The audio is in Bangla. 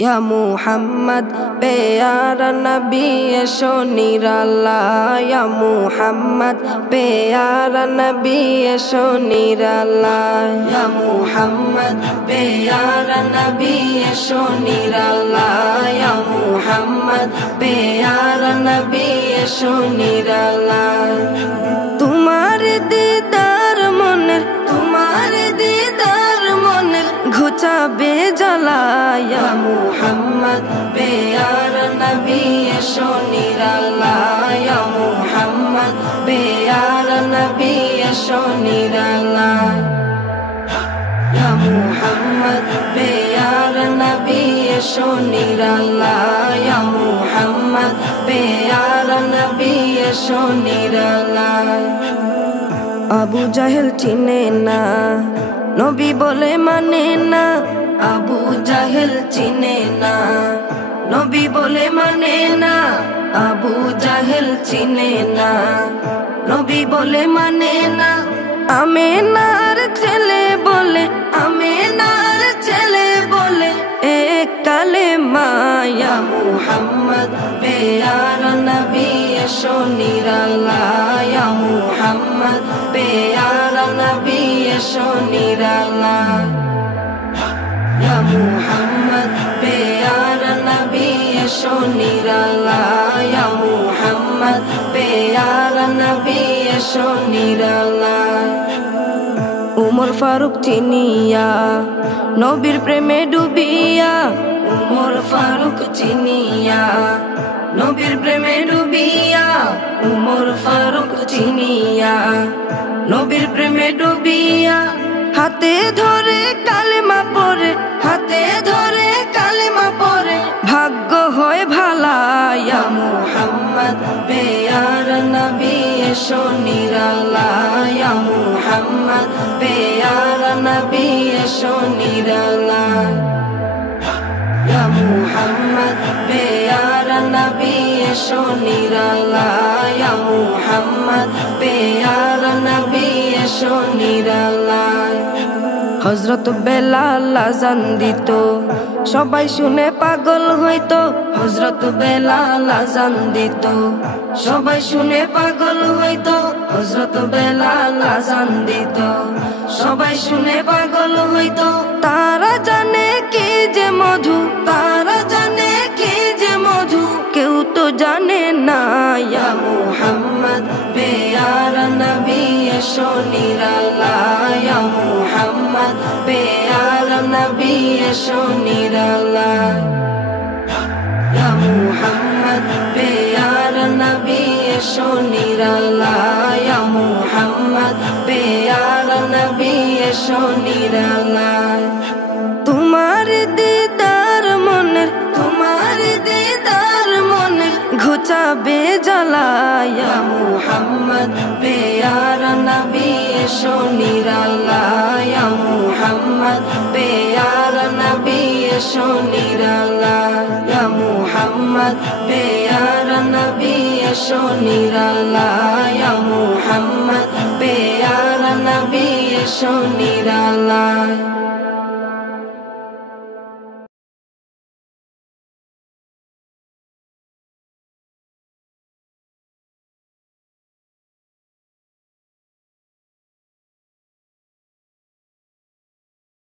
या मुहम्मद प्यारा नबी एशो निराला या मुहम्मद प्यारा नबी एशो निराला या मुहम्मद प्यारा नबी एशो निराला या मुहम्मद प्यारा नबी एशो निराला तुम्हारे दीदार मन घुचाबे জ্বালা या मुहम्मद प्यारा नबी एशो निराला या मुहम्मद प्यारा नबी एशो निराला या मुहम्मद प्यारा नबी एशो निराला या मुहम्मद प्यारा नबी एशो निराला আবু জাহেল চিনে না নবী বলে মানে না আবু জাহেল চিনে না নবী বলে মানে না আবু জাহেল চিনে না নবী বলে মানে না আমেনার ছেলে বলে এক কালেমা ইয়া মুহাম্মদ প্যারা নবী এশো নিরালা ইয়া মুহাম্মদ প্যারা নবী এশো নিরালা या मुहम्मद प्यारा नबी एशो निराला या मुहम्मद प्यारा नबी एशो निराला उमर फारूक चिनिया नबीर प्रेमे डुबिया उमर फारूक चिनिया नबीर प्रेमे डुबिया उमर फारूक चिनिया नबीर प्रेमे डुबिया हाथे धरे कालेमा परे भाग्य होय भाला या मुहम्मद प्यारा नबी एशो निराला या मुहम्मद प्यारा नबी एशो निराला या मुहम्मद प्यारा नबी एशो निराला या मुहम्मद प्यारा नबी एशो निराला हजरत बेलाल आजान दित सबाई शुने पागल हयतो हजरत बेलाल आजान दित सबाई शुने पागल हयतो हजरत बेलाल आजान दित सबाई शुने पागल हयतो तारा जाने की जे मधु केउ तो जाने ना या मुहम्मद प्यारा नबी एशो निराला या मुहम्मद प्यारा नबी एशो निराला या मुहम्मद प्यारा नबी एशो निराला या मुहम्मद प्यारा नबी एशो निराला तुम्हारे दीदार मने घुचाबे জ্বালা या मुहम्मद प्यारा नबी एशो निराला या मुहम्मद प्यारा नबी एशो निराला या मुहम्मद प्यारा नबी एशो निराला या मुहम्मद प्यारा नबी एशो निराला।